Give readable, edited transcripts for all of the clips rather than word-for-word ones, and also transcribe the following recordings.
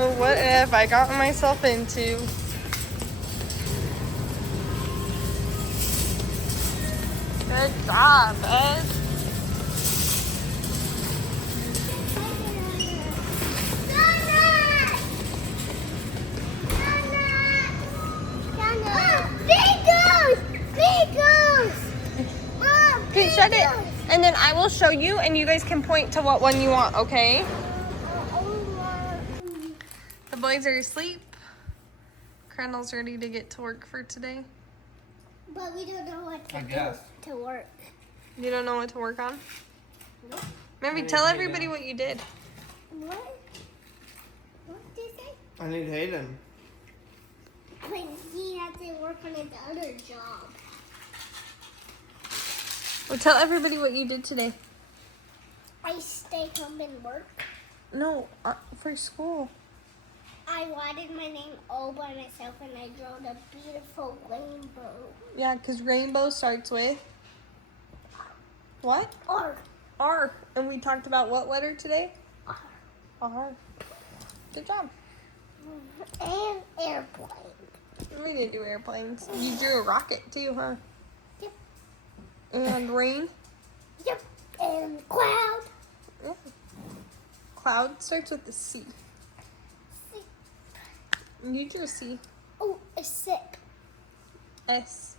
Oh, what have I gotten myself into? Good job, Ed. Okay, shut it. And then I will show you, and you guys can point to what one you want, okay? The boys are asleep. Crandall's ready to get to work for today. But we don't know what to do to work. You don't know what to work on? Nope. Maybe tell everybody what you did. What? What did you say? I need Hayden. But he had to work on his other job. Well, tell everybody what you did today. I stayed home and work. No, for school. I wanted my name all by myself and I drew a beautiful rainbow. Yeah, because rainbow starts with what? R. R. And we talked about what letter today? R. R. Good job. And airplane. We didn't do airplanes. You drew a rocket too, huh? Yep. And rain? Yep. And cloud. Yeah. Cloud starts with the C. C. You drew a C. Oh, a sip. S.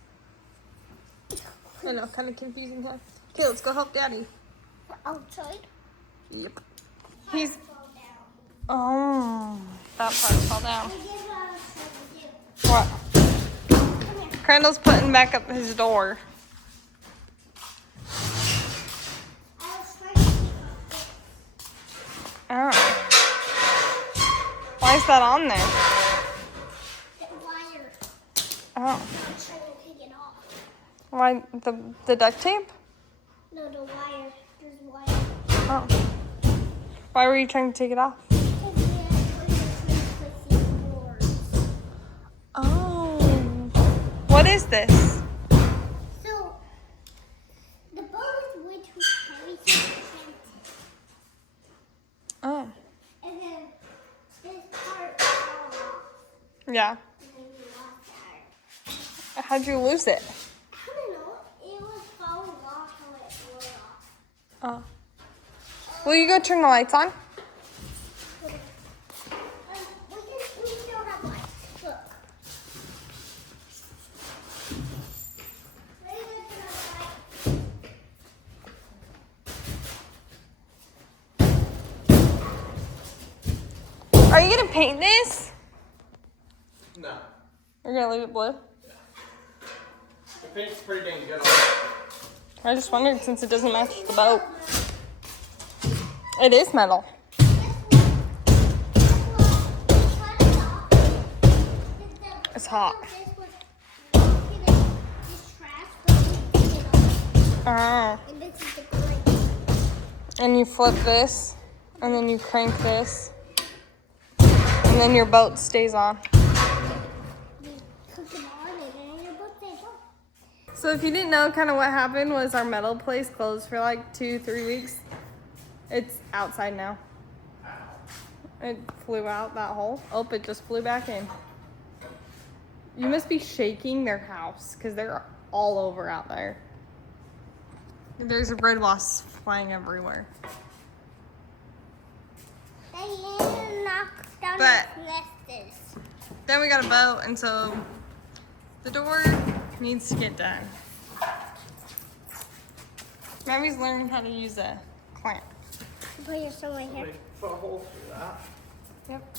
I know, kind of confusing, huh? Okay, let's go help Daddy. Outside. Yep. He's. Oh, that part fell down. What? Crandall's putting back up his door. Oh. Why is that on there? The wire. Oh. I'm trying to take it off. Why the duct tape? No, the wire. There's wire. Oh. Why were you trying to take it off? Oh. What is this? So, the boat is way too heavy, so you can't. Oh. And then this part fell off. Yeah. And then we lost that. How'd you lose it? I don't know. It was falling off when it blew off. Oh. Will you go turn the lights on? We still have lights. Look. Ready to turn on the lights? Are you gonna paint this? No. You're gonna leave it blue? The paint's pretty dang good on I just wondered since it doesn't match the boat. It is metal. It's hot. Oh. And this is the green. And you flip this, and then you crank this, and then your boat stays on. You cook them on and then your boat stays on. So if you didn't know, kind of what happened was our metal place closed for like 2-3 weeks. It's outside now. It flew out that hole. Oh, it just flew back in. You must be shaking their house because they're all over out there. There's red wasps flying everywhere. They knock down But- the nests. Then we got a boat, and so the door needs to get done. Mammy's learning how to use a clamp. Put your son right here. Put a hole through that. Yep.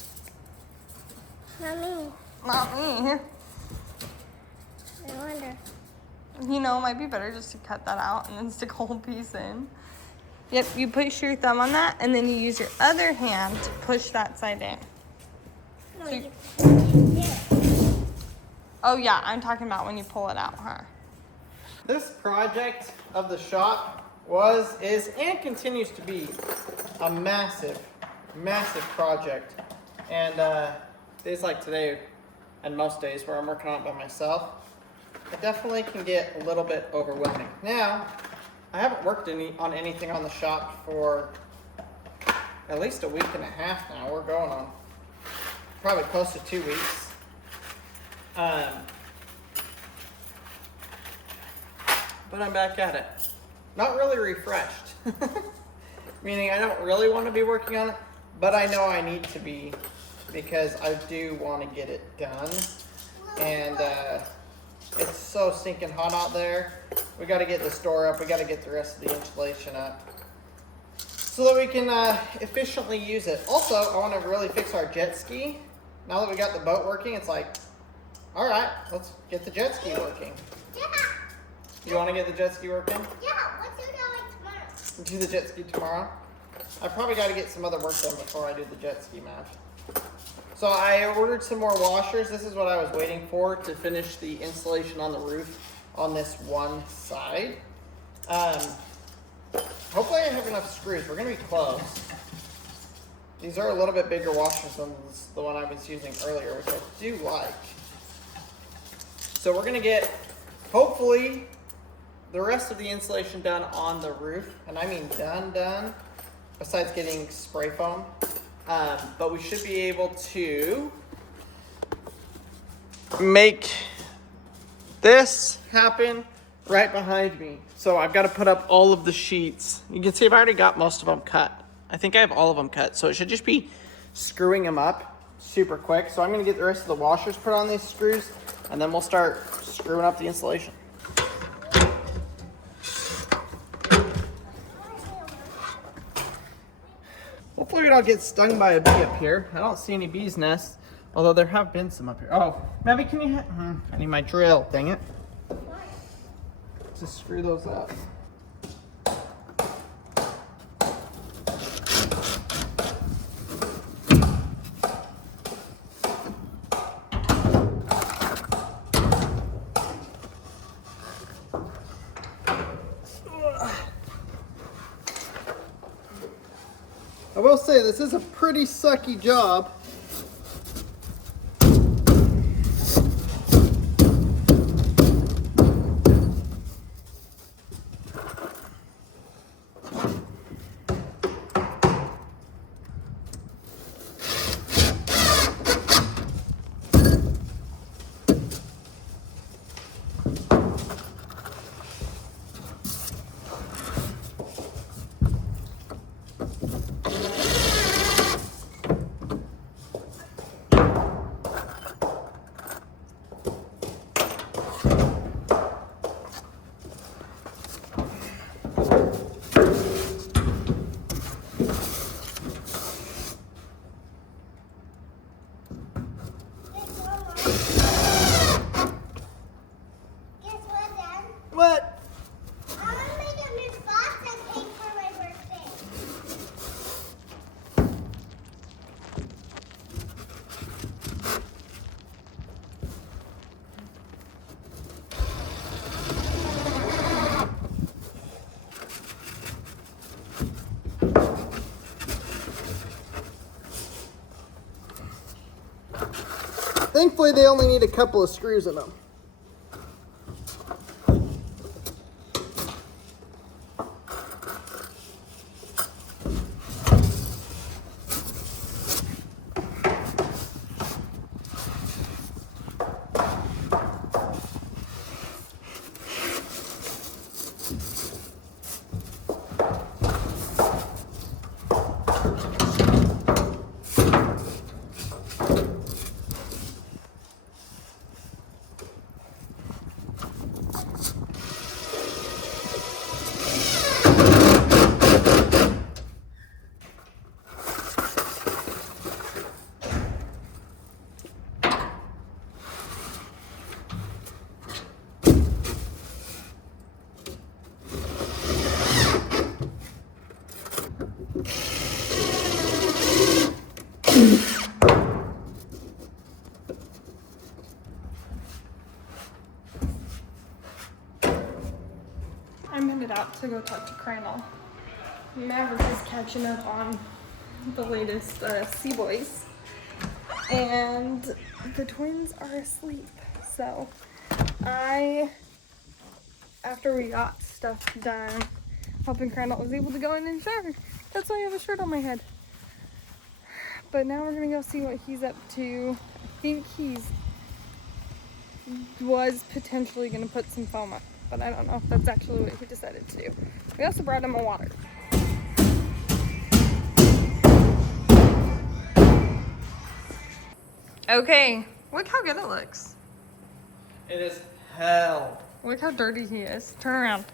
Not me. Not me. I wonder. You know, it might be better just to cut that out and then stick a whole piece in. Yep, you push your thumb on that, and then you use your other hand to push that side in. No, So you yeah. Oh yeah, I'm talking about when you pull it out, huh? This project of the shop is, and continues to be a massive, massive project. And days like today, and most days where I'm working on it by myself, it definitely can get a little bit overwhelming. Now, I haven't worked on anything on the shop for at least a week and a half now. We're going on probably close to 2 weeks. But I'm back at it. Not really refreshed. Meaning I don't really want to be working on it, but I know I need to be because I do want to get it done. And it's so stinking hot out there. We got to get this door up. We got to get the rest of the insulation up so that we can efficiently use it. Also, I want to really fix our jet ski. Now that we got the boat working, it's like, all right, let's get the jet ski working. Yeah. You want to get the jet ski working? Yeah, let's do that like tomorrow. Do the jet ski tomorrow? I probably got to get some other work done before I do the jet ski match. So I ordered some more washers. This is what I was waiting for to finish the insulation on the roof on this one side. Hopefully I have enough screws. We're going to be close. These are a little bit bigger washers than the one I was using earlier, which I do like. So we're going to get, hopefully, the rest of the insulation done on the roof. And I mean done, besides getting spray foam. But we should be able to make this happen right behind me. So I've got to put up all of the sheets. You can see I've already got most of them cut. I think I have all of them cut. So it should just be screwing them up super quick. So I'm going to get the rest of the washers put on these screws, and then we'll start screwing up the insulation. Hopefully we don't get stung by a bee up here. I don't see any bees' nests, although there have been some up here. Oh, maybe can you I need my drill, dang it. Just screw those up. I will say this is a pretty sucky job. What? I want to make a new VATA cake for my birthday. Thankfully, they only need a couple of screws in them. I'm headed out to go talk to Crandall. Maverick is catching up on the latest Sea Boys, and the twins are asleep. So after we got stuff done, hoping Crandall was able to go in and shower. That's why I have a shirt on my head. But now we're gonna go see what he's up to. I think was potentially gonna put some foam up, but I don't know if that's actually what he decided to do. We also brought him a water. Okay, look how good it looks. It is hell. Look how dirty he is. Turn around.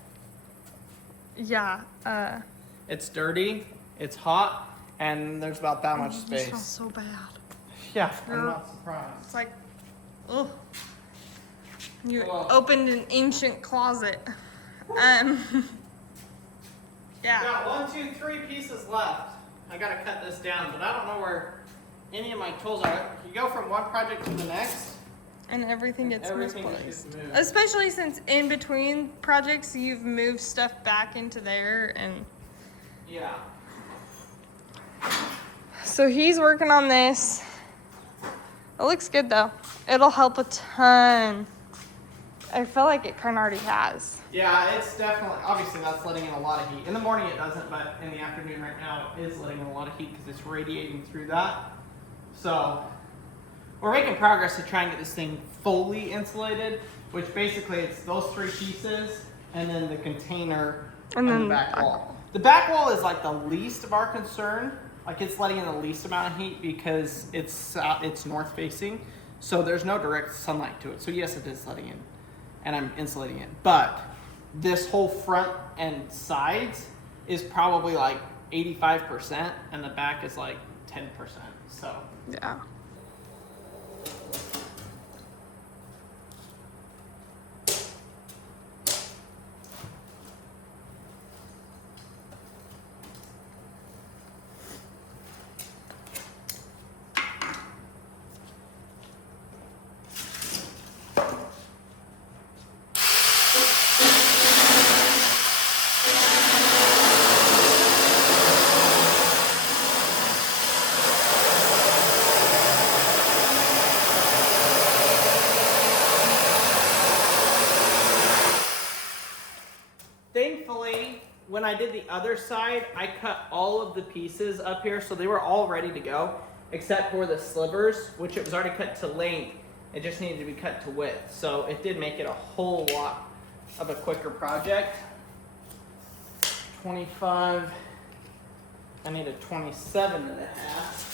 Yeah, It's dirty, it's hot, and there's about that much It space. smells so bad. Yeah, I'm not surprised. It's like, ugh. You Well. opened an ancient closet. Yeah. Got 1, 2, 3 pieces left. I gotta cut this down, but I don't know where any of my tools are. You go from one project to the next, And everything gets everything misplaced. gets moved. Especially since in between projects you've moved stuff back into there, and Yeah. so he's working on this. It looks good though. It'll help a ton. I feel like it kind of already has. Yeah, it's definitely, obviously that's letting in a lot of heat. In the morning it doesn't, but in the afternoon right now it is letting in a lot of heat because it's radiating through that. So we're making progress to try and get this thing fully insulated, which basically it's those 3 pieces and then the container And then the back wall. The back wall is like the least of our concern. Like it's letting in the least amount of heat because it's north facing. So there's no direct sunlight to it. So yes, it is letting in and I'm insulating it. But this whole front and sides is probably like 85% and the back is like 10%. So Yeah. thankfully, when I did the other side, I cut all of the pieces up here, so they were all ready to go, except for the slivers, which it was already cut to length. It just needed to be cut to width. So it did make it a whole lot of a quicker project. 25, I need a 27 and a half.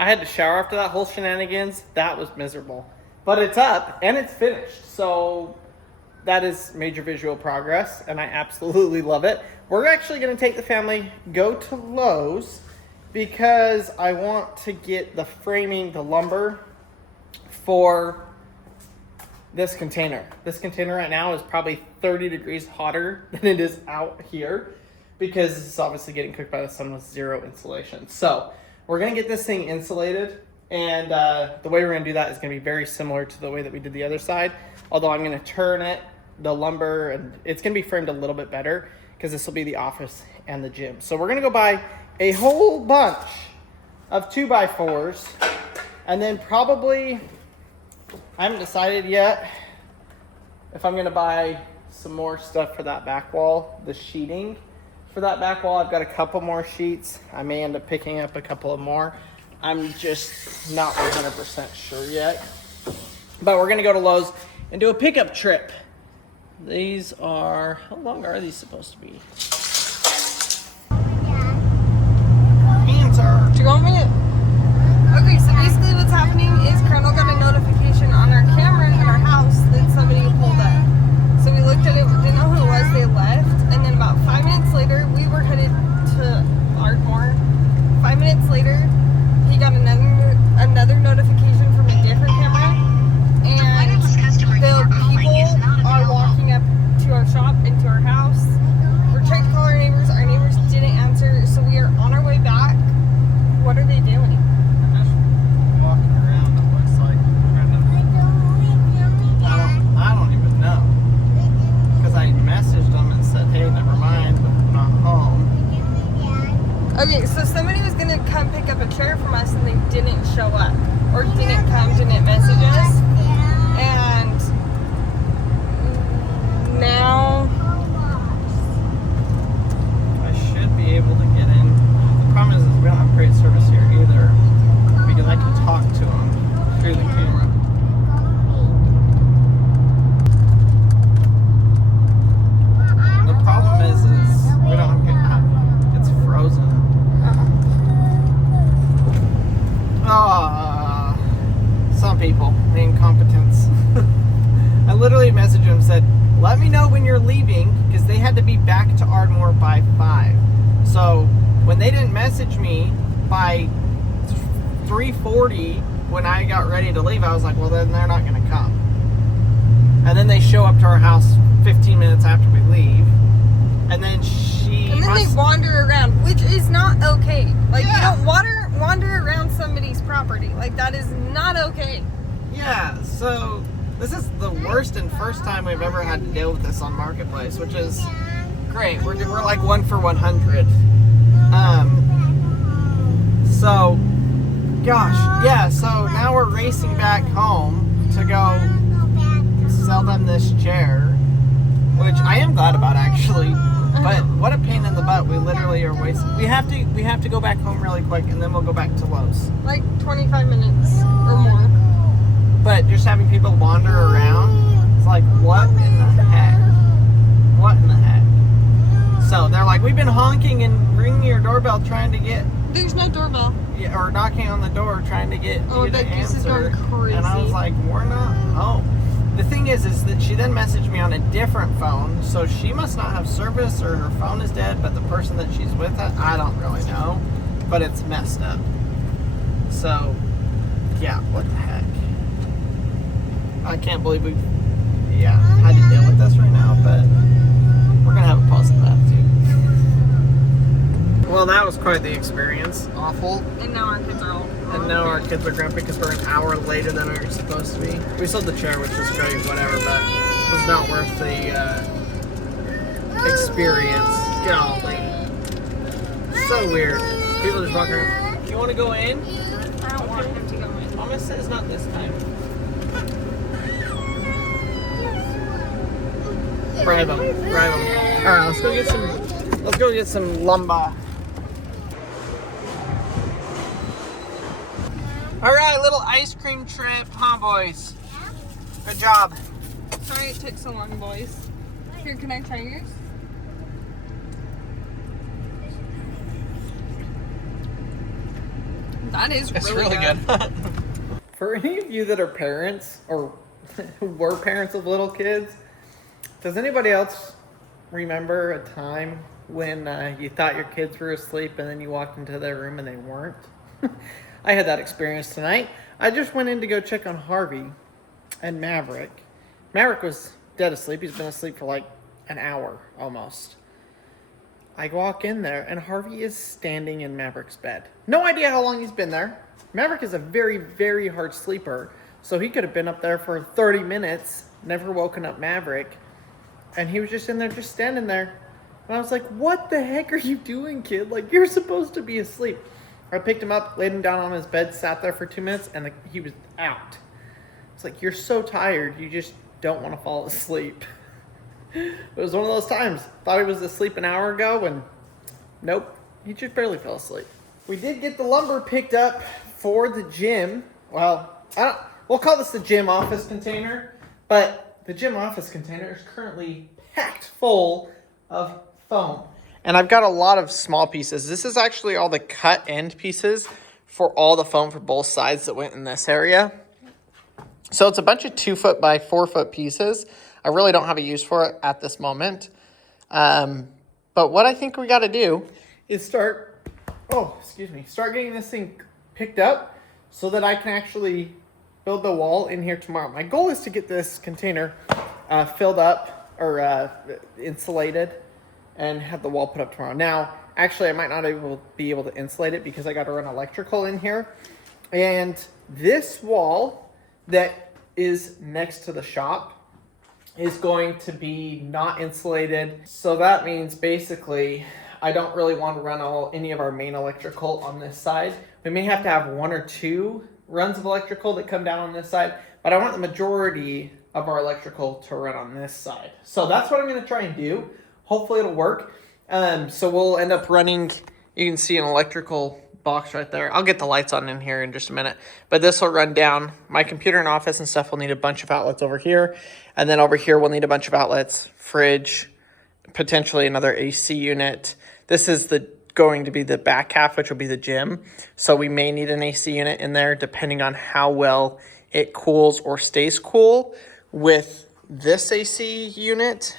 I had to shower after that whole shenanigans. That was miserable. But it's up and it's finished. So that is major visual progress and I absolutely love it. We're actually going to take the family, go to Lowe's because I want to get the framing, the lumber for this container. This container right now is probably 30 degrees hotter than it is out here because this is obviously getting cooked by the sun with zero insulation. So we're gonna get this thing insulated, and the way we're gonna do that is gonna be very similar to the way that we did the other side, although I'm gonna turn it, the lumber, and it's gonna be framed a little bit better because this will be the office and the gym. So we're gonna go buy a whole bunch of 2x4s, and then probably, I haven't decided yet if I'm gonna buy some more stuff for that back wall, the sheeting. For that back wall, I've got a couple more sheets. I may end up picking up a couple of more. I'm just not 100% sure yet. But we're gonna go to Lowe's and do a pickup trip. These are, how long are these supposed to be? Answer. Do you want me to? Okay, so basically what's happening is Colonel got a notification on our camera in our house that somebody pulled up. So we looked at it, we didn't know who it was, they left, and then about 5 minutes later, we were headed to Ardmore. 5 minutes later, he got another notification from a different camera, and the people are walking up to our shop and to our house. We're trying to Okay, so somebody was gonna come pick up a chair from us and they didn't show up. Or didn't message us. And now I should be able to get in. The problem is we don't have great service here either because I can talk to them through the camera. The problem is we don't have good. It's frozen. Some people, the incompetence. I literally messaged them and said, let me know when you're leaving, because they had to be back to Ardmore by 5. So when they didn't message me by 3:40 when I got ready to leave, I was like, well, then they're not going to come. And then they show up to our house 15 minutes after we leave. And then they wander around, which is not okay. Like, Yeah. you don't wander around somebody's property. Like, that is not okay. Yeah, so this is the worst and first time we've ever had to deal with this on Marketplace, which is great. We're like 1 for 100. So, gosh, yeah, so now we're racing back home to go sell them this chair, which I am glad about actually. But what a pain in the butt. We literally are wasting. We have to go back home really quick and then we'll go back to Lowe's. Like 25 minutes or more. But just having people wander around, it's like, what in the heck? What in the heck? So they're like, we've been honking and ringing your doorbell trying to get, There's no doorbell. or knocking on the door trying to get you to that goose is answer. going crazy. And I was like, we're not home. The thing is that she then messaged me on a different phone, so she must not have service or her phone is dead, but the person that she's with, I don't really know, but it's messed up. So, yeah, what the heck? I can't believe we've, had to deal with this right now, but we're going to have a positive attitude. Well, that was quite the experience. Awful. And now our kids are all And now our kids are grumpy because we're an hour later than we were supposed to be. We sold the chair, which was great, whatever, but it was not worth the experience. Golly. So weird. People just walking around. You want to go in? I don't want them to go in. Mama says not this time. Bribe them. Alright, let's go get some lumber. Alright, little ice cream trip, huh, boys? Good job. Sorry it took so long, boys. Here, can I try yours? That is It's really good. For any of you that are parents, or who were parents of little kids, does anybody else remember a time when you thought your kids were asleep and then you walked into their room and they weren't? I had that experience tonight. I just went in to go check on Harvey and Maverick. Maverick was dead asleep. He's been asleep for like an hour almost. I walk in there and Harvey is standing in Maverick's bed. No idea how long he's been there. Maverick is a very, very hard sleeper, so he could have been up there for 30 minutes, never woken up Maverick, and he was just in there, just standing there. And I was like, what the heck are you doing, kid? Like, you're supposed to be asleep. I picked him up, laid him down on his bed, sat there for 2 minutes, and he was out. It's like, you're so tired, you just don't want to fall asleep. It was one of those times. Thought he was asleep an hour ago, and nope, he just barely fell asleep. We did get the lumber picked up for the gym. Well, we'll call this the gym office container, but the gym office container is currently packed full of foam. And I've got a lot of small pieces. This is actually all the cut end pieces for all the foam for both sides that went in this area. So it's a bunch of 2 foot by 4 foot pieces. I really don't have a use for it at this moment. But what I think we got to do is start getting this thing picked up so that I can actually build the wall in here tomorrow. My goal is to get this container filled up or insulated and have the wall put up tomorrow. Now, actually, I might not be able to insulate it because I got to run electrical in here. And this wall that is next to the shop is going to be not insulated. So that means basically I don't really want to run any of our main electrical on this side. We may have to have 1 or 2 runs of electrical that come down on this side, but I want the majority of our electrical to run on this side. So that's what I'm going to try and do. Hopefully it'll work. So we'll end up running, you can see an electrical box right there. I'll get the lights on in here in just a minute, but this will run down. My computer and office and stuff will need a bunch of outlets over here. And then over here, we'll need a bunch of outlets, fridge, potentially another AC unit. This is going to be the back half, which will be the gym. So we may need an AC unit in there depending on how well it cools or stays cool. With this AC unit,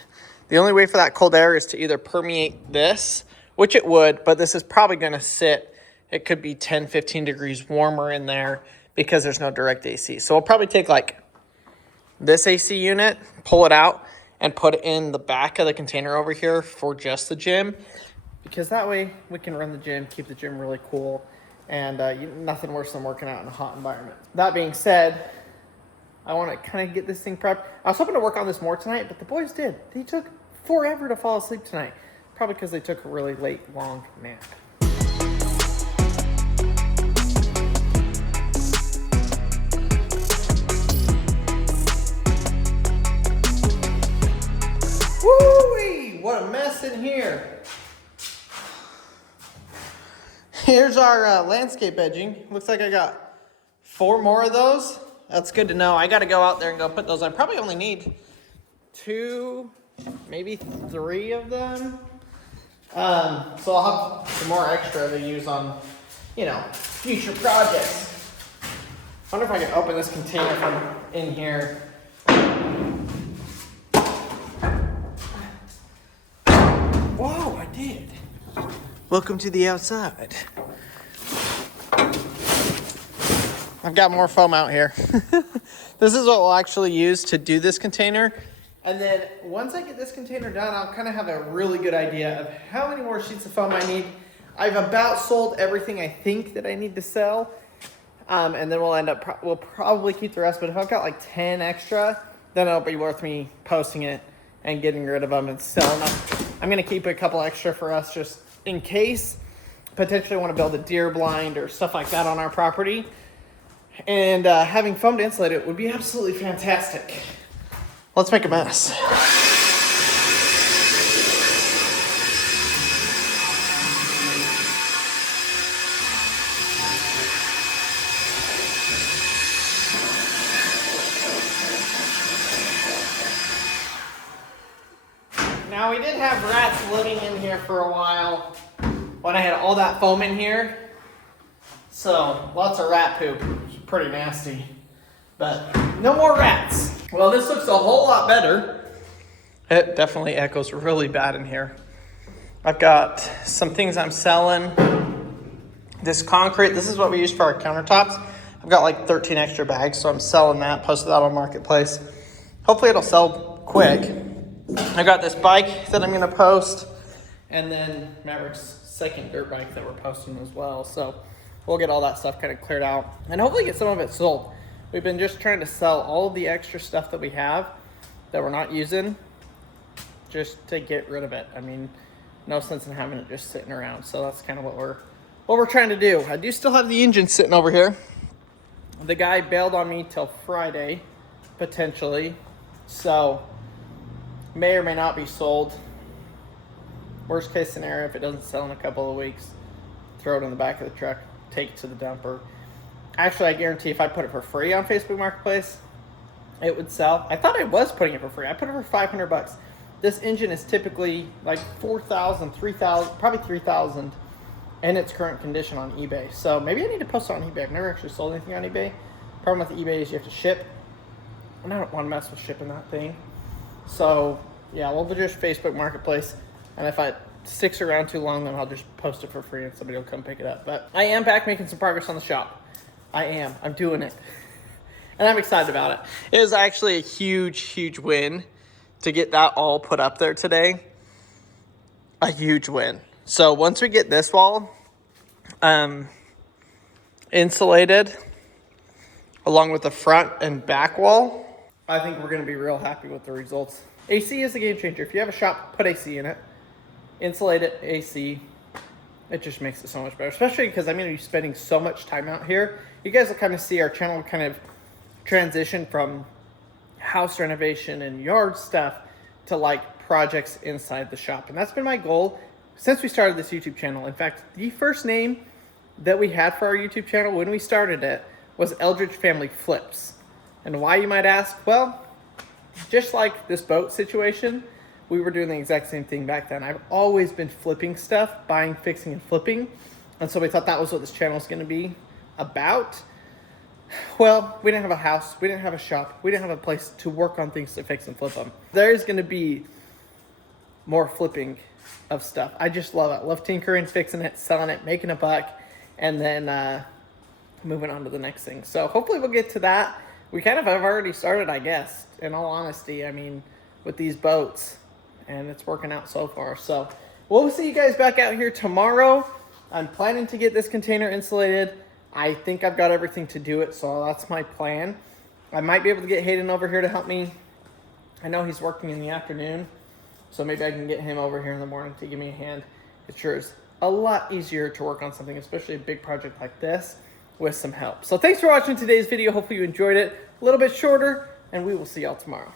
the only way for that cold air is to either permeate this, which it would, but this is probably going to sit, it could be 10, 15 degrees warmer in there because there's no direct AC. So we'll probably take like this AC unit, pull it out, and put it in the back of the container over here for just the gym, because that way we can run the gym, keep the gym really cool, and nothing worse than working out in a hot environment. That being said, I want to kind of get this thing prepped. I was hoping to work on this more tonight, but the boys did. They took forever to fall asleep tonight, probably because they took a really late, long nap. Woo-wee! What a mess in here. Here's our landscape edging. Looks like I got 4 more of those. That's good to know. I got to go out there and go put those. I probably only need 2, maybe 3 of them. So I'll have some more extra to use on, future projects. I wonder if I can open this container from in here. Whoa, I did. Welcome to the outside. I've got more foam out here. This is what we'll actually use to do this container. And then once I get this container done, I'll kind of have a really good idea of how many more sheets of foam I need. I've about sold everything I think that I need to sell. And then we'll probably keep the rest. But if I've got like 10 extra, then it'll be worth me posting it and getting rid of them and selling them. I'm going to keep a couple extra for us just in case. Potentially want to build a deer blind or stuff like that on our property. And having foam to insulate it would be absolutely fantastic. Let's make a mess. Now we did have rats living in here for a while when I had all that foam in here. So lots of rat poop. It's pretty nasty. But no more rats. Well, this looks a whole lot better. It definitely echoes really bad in here. I've got some things I'm selling. This concrete, this is what we use for our countertops. I've got like 13 extra bags, so I'm selling that, posted that on Marketplace. Hopefully it'll sell quick. I got this bike that I'm gonna post, and then Maverick's second dirt bike that we're posting as well. So we'll get all that stuff kind of cleared out and hopefully get some of it sold. We've been just trying to sell all of the extra stuff that we have that we're not using just to get rid of it. I mean, no sense in having it just sitting around. So that's kind of what we're trying to do. I do still have the engine sitting over here. The guy bailed on me till Friday, potentially. So may or may not be sold. Worst case scenario, if it doesn't sell in a couple of weeks, throw it in the back of the truck, take it to the dumper. Actually, I guarantee if I put it for free on Facebook Marketplace, it would sell. I thought I was putting it for free. I put it for $500. This engine is typically like $4,000, $3,000, probably $3,000 in its current condition on eBay. So maybe I need to post it on eBay. I've never actually sold anything on eBay. Problem with eBay is you have to ship, and I don't want to mess with shipping that thing. So yeah, we'll just Facebook Marketplace, and if it sticks around too long, then I'll just post it for free and somebody will come pick it up. But I am back making some progress on the shop. I'm doing it. And I'm excited about it. It was actually a huge, huge win to get that all put up there today. A huge win. So once we get this wall insulated, along with the front and back wall, I think we're going to be real happy with the results. AC is a game changer. If you have a shop, put AC in it. insulated AC. It just makes it so much better, especially because I'm going to be spending so much time out here. You guys will kind of see our channel kind of transition from house renovation and yard stuff to like projects inside the shop. And that's been my goal since we started this YouTube channel. In fact, the first name that we had for our YouTube channel when we started it was Eldredge Family Flips. And why, you might ask? Well, just like this boat situation, we were doing the exact same thing back then. I've always been flipping stuff, buying, fixing, and flipping. And so we thought that was what this channel was going to be about. Well, we didn't have a house, we didn't have a shop, we didn't have a place to work on things to fix and flip them. There's going to be more flipping of stuff. I just love it. I love tinkering, fixing it, selling it, making a buck, and then moving on to the next thing. So hopefully we'll get to that. We kind of have already started, I guess, in all honesty. I mean, with these boats, and it's working out so far. So we'll see you guys back out here tomorrow. I'm planning to get this container insulated. I think I've got everything to do it, so that's my plan. I might be able to get Hayden over here to help me. I know he's working in the afternoon, so maybe I can get him over here in the morning to give me a hand. It sure is a lot easier to work on something, especially a big project like this, with some help. So thanks for watching today's video. Hopefully you enjoyed it. A little bit shorter, and we will see y'all tomorrow.